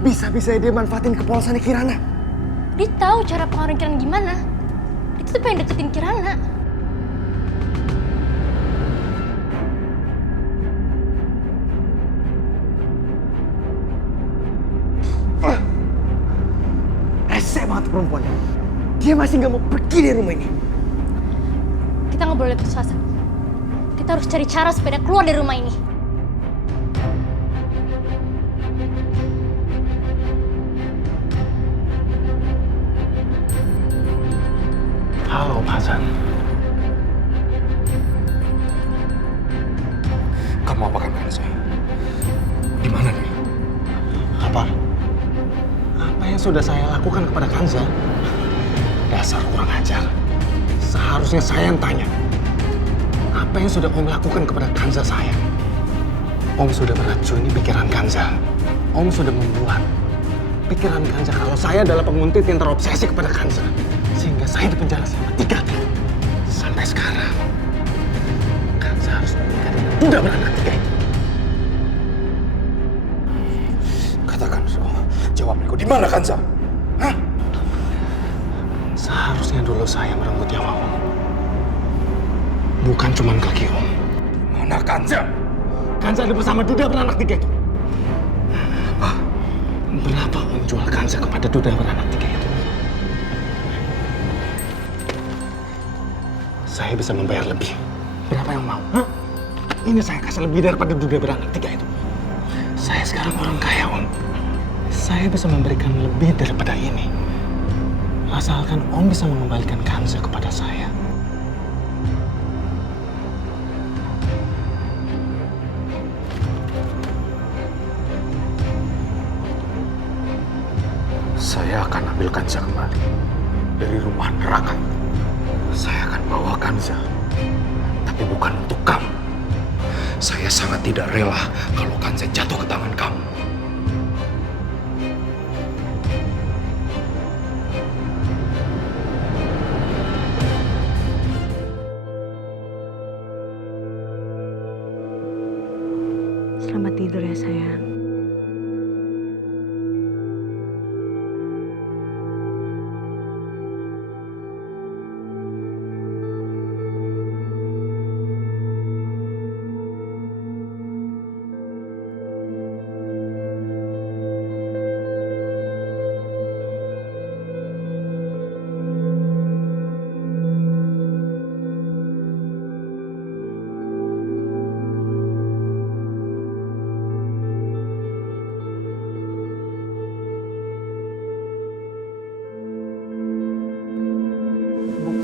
Bisa-bisa dia manfaatin kepolosannya Kirana. Dia tahu cara pengaruhin Kirana gimana. Dia tuh pengen deketin Kirana. Rese banget perempuan. Dia masih nggak mau pergi dari rumah ini. Kita nggak boleh putus asa. Kita harus cari cara supaya dia keluar dari rumah ini. Halo, Pak Hasan. Kamu apakan Kanza? Di mana dia? Apa? Apa yang sudah saya lakukan kepada Kanza? Dasar kurang ajar. Seharusnya saya yang tanya. Apa yang sudah Om lakukan kepada Kanza saya? Om sudah meracuni pikiran Kanza. Om sudah membuat pikiran Kanza kalau saya adalah penguntit yang terobsesi kepada Kanza. Sehingga saya dipenjara selama 3 tahun. Sampai sekarang, Kanza harus menikah dengan budak beranak 3 itu. Katakan, jawab Niko. Di mana Kanza? Hah? Seharusnya dulu saya merenggut nyawa Om. Bukan cuma kaki Om. Mana Kanza? Kanza ada bersama duda beranak 3 itu. Apa? Berapa Om jual Kanza kepada duda beranak 3 itu? Saya bisa membayar lebih. Berapa yang mau? Hah? Ini saya kasih lebih daripada duda beranak 3 itu. Saya sekarang orang kaya Om. Saya bisa memberikan lebih daripada ini. Asalkan Om bisa mengembalikan Kanza kepada saya. Saya akan ambil Kanza kembali dari rumah neraka. Saya akan bawa Kanza, tapi bukan untuk kamu. Saya sangat tidak rela kalau Kanza jatuh ke tangan kamu. Selamat tidur ya sayang.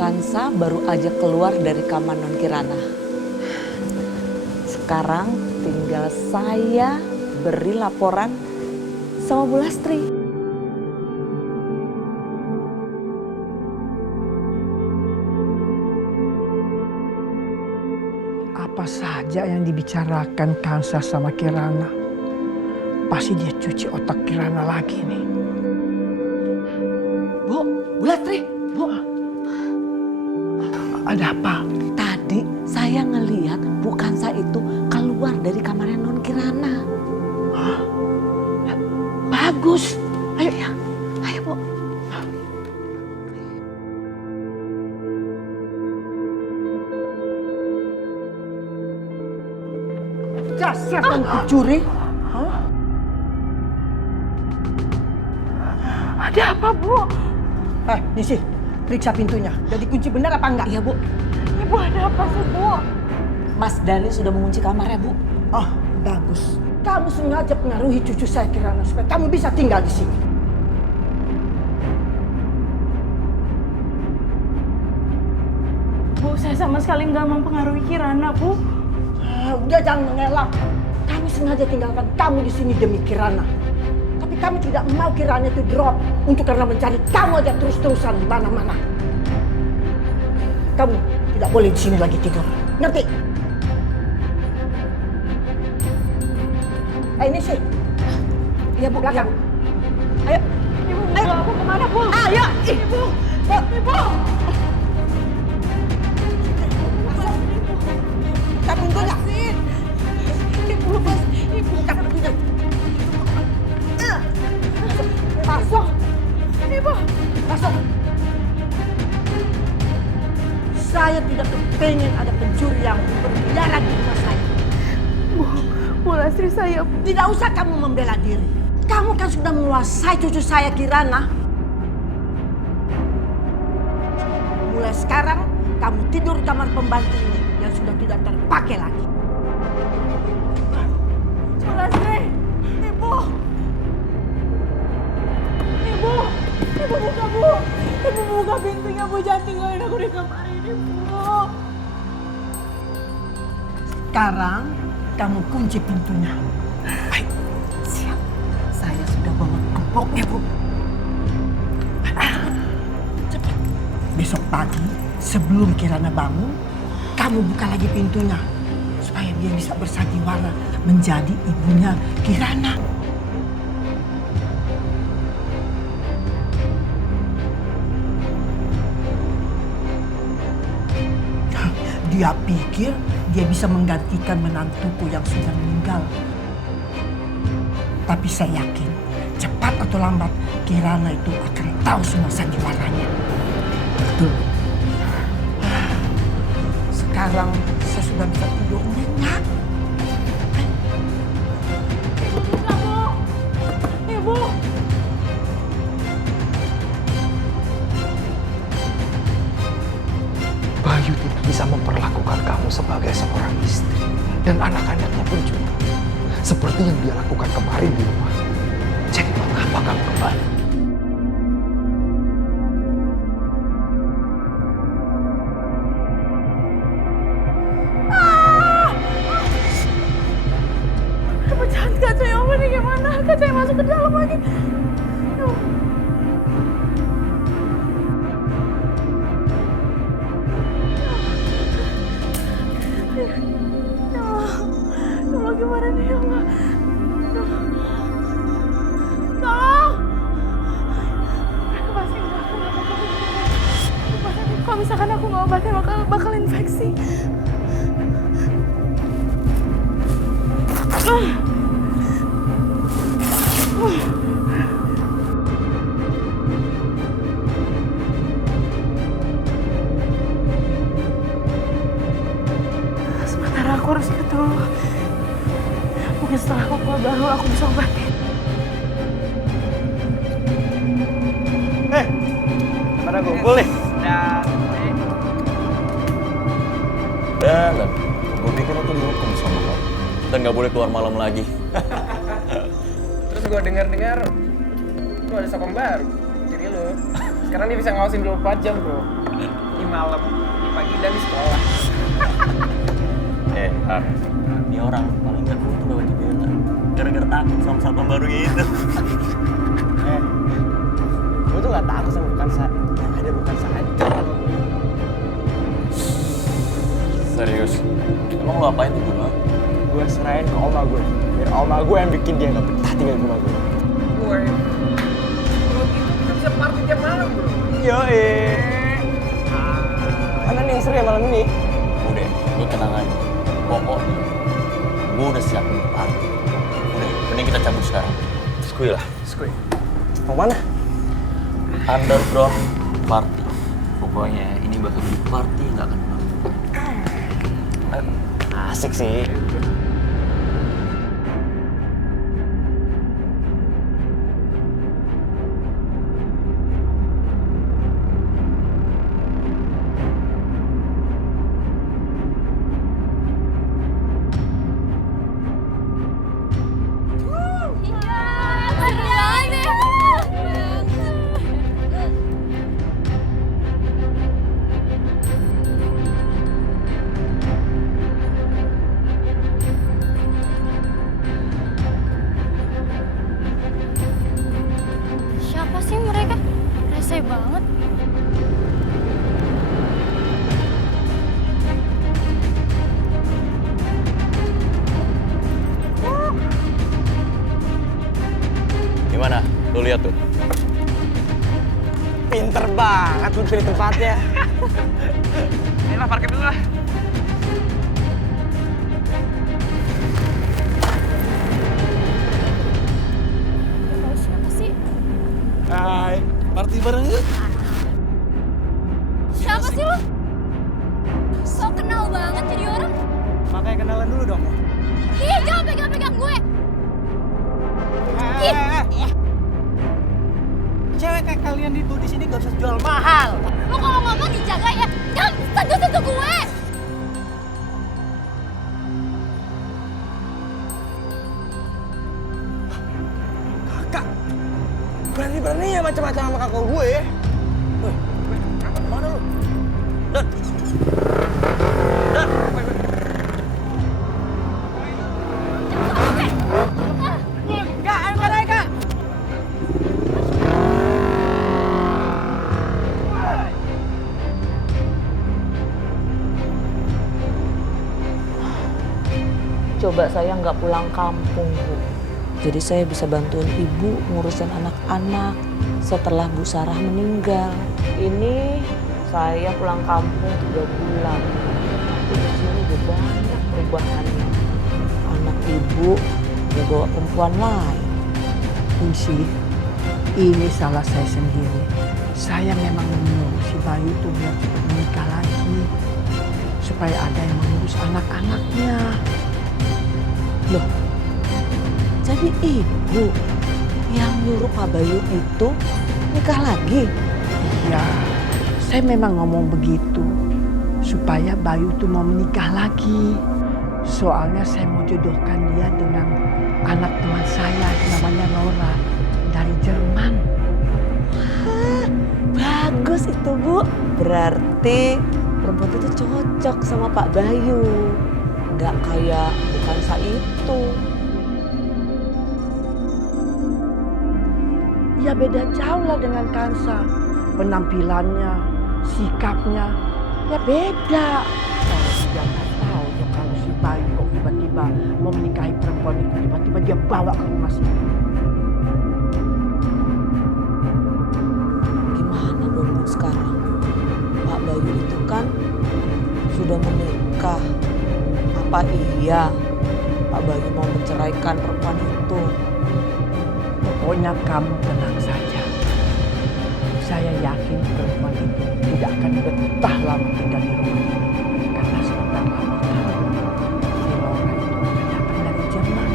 Kanza baru aja keluar dari kamar Non Kirana. Sekarang tinggal saya beri laporan sama Bu Lastri. Apa saja yang dibicarakan Kanza sama Kirana, pasti dia cuci otak Kirana lagi nih. Bu Lastri, Bu. Ada apa? Tadi saya ngeliat Bu Kanza itu keluar dari kamarnya Non Kirana. Hah? Bagus. Ayo Ya, ayo Bu. Dasar dan pencuri. Hah? Ada apa, Bu? Nisi, periksa pintunya. Jadi kunci benar apa enggak? Iya Bu. Ibu ada apa sih, Bu? Mas Dani sudah mengunci kamarnya Bu. Oh, bagus. Kamu sengaja pengaruhi cucu saya Kirana supaya kamu bisa tinggal di sini. Bu, saya sama sekali nggak mempengaruhi Kirana, Bu. Udah jangan mengelak. Kami sengaja tinggalkan kamu di sini demi Kirana. Tapi kamu tidak mau Kirana itu drop untuk karena mencari kamu aja terus-terusan di mana-mana. Kamu tidak boleh di sini lagi tidur. Ngerti? Ini sih. Iya Bu. Belakang. Ayo. Ibu, ayo. Aku kemana, Bu? Ayo. Ibu. Ibu. Buka pintunya. Ibu, lepas. Ibu. Buka pintunya. Saya tidak kepengen ada pencuri yang berkeliaran di rumah saya. Bu Lastri, saya... Tidak usah kamu membela diri. Kamu kan sudah menguasai cucu saya Kirana. Mulai sekarang kamu tidur di kamar pembantu ini yang sudah tidak terpakai lagi. Bu Lastri, Ibu! Ibu! Ibu buka, Bu! Ibu buka pintunya, Bu. Jangan tinggalin aku di kamar ini, Bu. Sekarang kamu kunci pintunya. Baik, siap. Saya sudah bawa gemboknya, Bu. Cepat. Besok pagi sebelum Kirana bangun, kamu buka lagi pintunya supaya dia bisa bersandiwara menjadi ibunya Kirana. Dia pikir dia bisa menggantikan menantuku yang sudah meninggal. Tapi saya yakin, cepat atau lambat Kirana itu akan tahu semua sandiwaranya. Betul. Sekarang saya sudah bisa tidur nyenyak. Ibu buka, Bu! Ibu! Bayu tidak bisa memperlakukan kamu sebagai seorang istri. Dan anak-anaknya pun juga. Seperti yang dia lakukan kemarin di rumah. Jadi mengapa kamu kembali? Pecahan kaca yang ini gimana? Kaca yang masuk ke dalam lagi. Aduh. Ya Allah, gimana nih ya Allah? Tolong! Mereka pasti nggak akan apa-apa. Kalau misalkan aku nggak obatin bakal infeksi. Sementara aku harus ikut dulu. Mungkin setelah aku keluar baru aku bisa obatin. Pada kumpul nih. Dan gue pikir aku dihukum sama kamu. Dan gak boleh keluar malam lagi. Terus gue dengar lu ada satpam baru, diri lu. Sekarang dia bisa ngawasin 24 jam, bro. Di malam, di pagi, dan di sekolah. Ini orang paling gak butuh lewat jendela. Gara-gara takut sama satpam baru gitu. Gue tuh gak takut sama Bukansa. Yang ada Bukansa aja. Serius? Emang lu apain tuh gue? Gue serahin ke oma gue. Biar oma gue yang bikin dia gak betah tinggal di rumah gue. Gue kita bisa party tiap malam, bro. Yoi. Mana nih yang seru ya malam ini? Udah, lu tenang aja. Pokoknya, gue udah siapin party. Udah, mending kita cabut sekarang. Skui lah. Skui. Mau mana? Underground party. Pokoknya ini bakal jadi party nggak akan pernah. Asik sih. Siapa sih mereka? Rese banget. Gimana? Lu lihat tuh. Pinter banget lu pilih tempatnya. Inilah parkir dulu lah. Tahu siapa sih? Hai, party bareng yuk. Siapa sih lu? dong. Ih, jangan pegang-pegang gue. Cewek kayak kalian itu di sini gak bisa jual mahal. Lo kalau ngomong dijaga ya. Jangan sentuh-sentuh gue. Kakak, berani-beraninya macam-macam sama kakak gue ya. Woi, mana lu? Dan. Coba saya nggak pulang kampung, Bu. Jadi saya bisa bantuin Ibu ngurusin anak-anak setelah Bu Sarah meninggal. Ini saya pulang kampung 3 bulan. Tapi di sini udah banyak perubahannya. Anak Ibu udah bawa perempuan lain. Fungsi, ini salah saya sendiri. Saya memang menyuruh si Bayu itu biar cepat menikah lagi. Supaya ada yang mengurus anak-anaknya. Loh, jadi Ibu yang nyuruh Pak Bayu itu nikah lagi? Ya, saya memang ngomong begitu. Supaya Bayu tuh mau menikah lagi. Soalnya saya mau jodohkan dia dengan anak teman saya namanya Nora dari Jerman. Wah, bagus itu, Bu. Berarti perempuan itu cocok sama Pak Bayu. Nggak kayak Kansa itu. Ya beda jauh lah dengan Kansa. Penampilannya, sikapnya, ya beda. Saya juga nggak tahu tuh kalau si Bayu kok tiba-tiba mau menikahi perempuan itu. Tiba-tiba dia bawa ke rumah sini. Gimana dong, Bu, sekarang? Pak Bayu itu kan sudah menikah. Apa iya Pak Bayu mau menceraikan perempuan itu? Pokoknya kamu tenang saja. Saya yakin perempuan itu tidak akan betah lama tinggal di rumah ini. Karena sebentar lagi si Laura itu akan datang dari Jerman.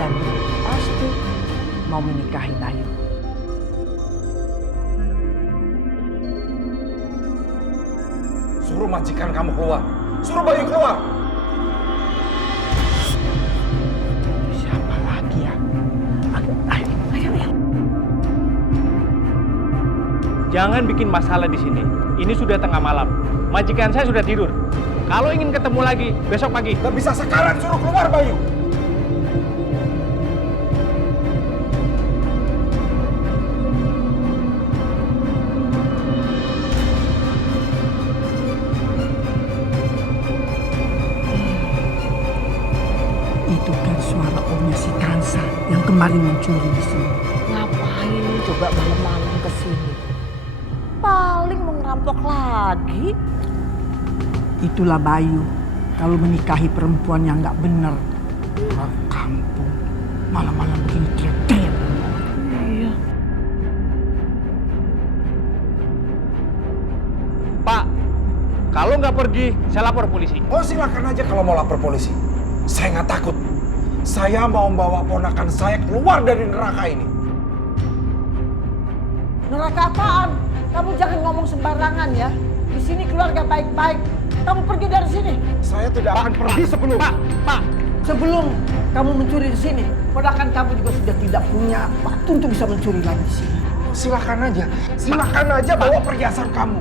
Dan pasti mau menikahi Bayu. Suruh majikan kamu keluar. Suruh Bayu keluar. Siapa lagi ya? Ayo. Jangan bikin masalah di sini. Ini sudah tengah malam. Majikan saya sudah tidur. Kalau ingin ketemu lagi, besok pagi. Gak bisa sekarang, suruh keluar Bayu. Itu kan suara omnya si Kansa yang kemarin mencuri di sini. Ngapain coba malam-malam ke sini? Paling mau ngerampok lagi. Itulah Bayu kalau menikahi perempuan yang nggak benar. Orang kampung malam-malam begini teriak-teriak. Iya. Pak, kalau nggak pergi, saya lapor polisi. Oh silakan aja kalau mau lapor polisi. Saya nggak takut. Saya mau membawa ponakan saya keluar dari neraka ini. Neraka apaan? Kamu jangan ngomong sembarangan ya. Di sini keluarga baik-baik. Kamu pergi dari sini. Saya tidak akan pergi sebelum... Pak. Sebelum kamu mencuri di sini, ponakan kamu juga sudah tidak punya waktu untuk bisa mencuri lagi di sini. Silakan aja bawa perhiasan kamu.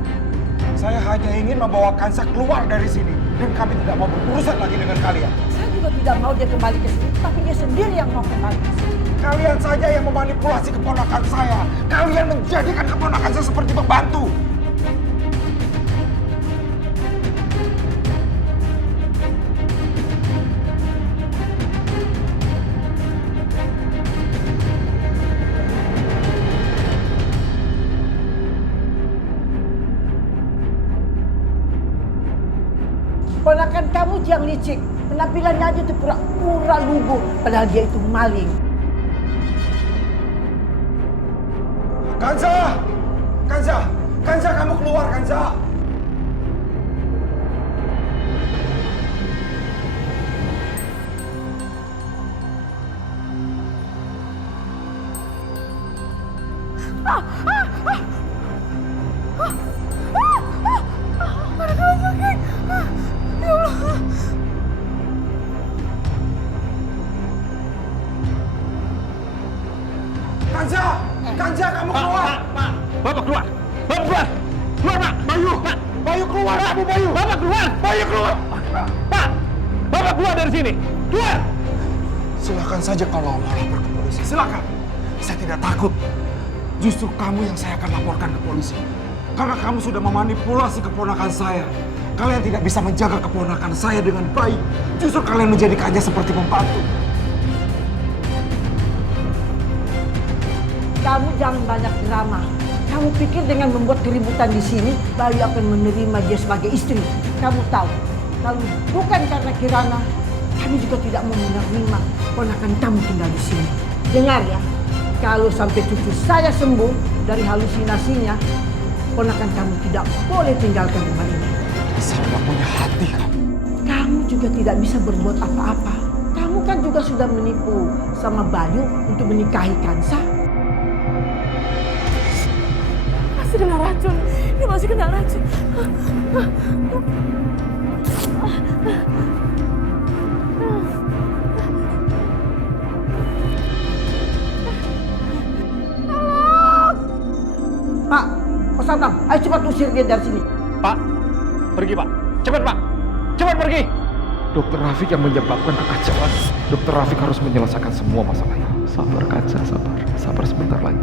Saya hanya ingin membawa Kansa keluar dari sini. Dan kami tidak mau berurusan lagi dengan kalian. Saya juga tidak mau dia kembali ke sini, tapi dia sendiri yang mau kembali ke sini. Kalian saja yang memanipulasi keponakan saya. Kalian menjadikan keponakan saya seperti pembantu. Ponakan kamu yang licik, penampilannya aja tuh pura-pura lugu, padahal dia itu maling. Kansa! Kansa kamu keluar Kansa! Mereka sakit. Ya Allah. Kanza! Kanza, kamu keluar! Pak, Bapak keluar! Bapak keluar! Keluar, Pak! Bayu! Pak! Bayu keluar! Kamu Bayu! Bapak keluar! Bayu keluar! Pak! Bapak keluar dari sini! Keluar! Silakan saja kalau mau lapor ke polisi. Silakan. Saya tidak takut. Justru kamu yang saya akan laporkan ke polisi. Karena kamu sudah memanipulasi keponakan saya. Kalian tidak bisa menjaga keponakan saya dengan baik. Justru kalian menjadikannya seperti pembantu. Kamu jangan banyak drama. Kamu pikir dengan membuat keributan di sini, Bayu akan menerima dia sebagai istri. Kamu tahu, kalau bukan karena Kirana, kami juga tidak mau menerima ponakan kamu tinggal di sini. Dengar ya, kalau sampai cucu saya sembuh dari halusinasinya, ponakan kamu tidak boleh tinggalkan rumah ini. Saya nggak punya hati kamu. Kamu juga tidak bisa berbuat apa-apa. Kamu kan juga sudah menipu sama Bayu untuk menikahi Kansa. Masih kena racun. Dia masih kena racun. Pak, Pak Satang, ayo cepat usir dia dari sini. Pak, pergi Pak. Cepat Pak. Cepat pergi. Dokter Rafiq yang menyebabkan kekacauan. Dokter Rafiq harus menyelesaikan semua masalah ini. Sabar Kanza, sabar. Sabar sebentar lagi.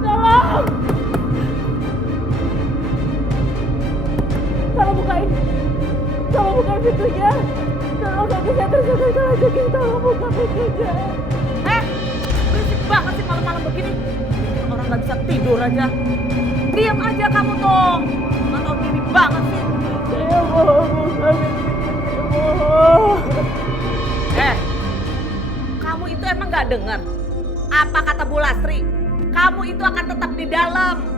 Tolong! Tolong bukain. Tolong buka pintunya. Tolong kaki saya tersesat kalau jadi. Tolong buka pintunya. Berisik banget sih malam-malam begini. Bikin orang nggak bisa tidur aja. Diam aja kamu dong. Nggak tahu diri banget sih. Saya mau buka pintunya. Kamu itu emang nggak dengar? Apa kata Bu Lastri? Kamu itu akan tetap di dalam.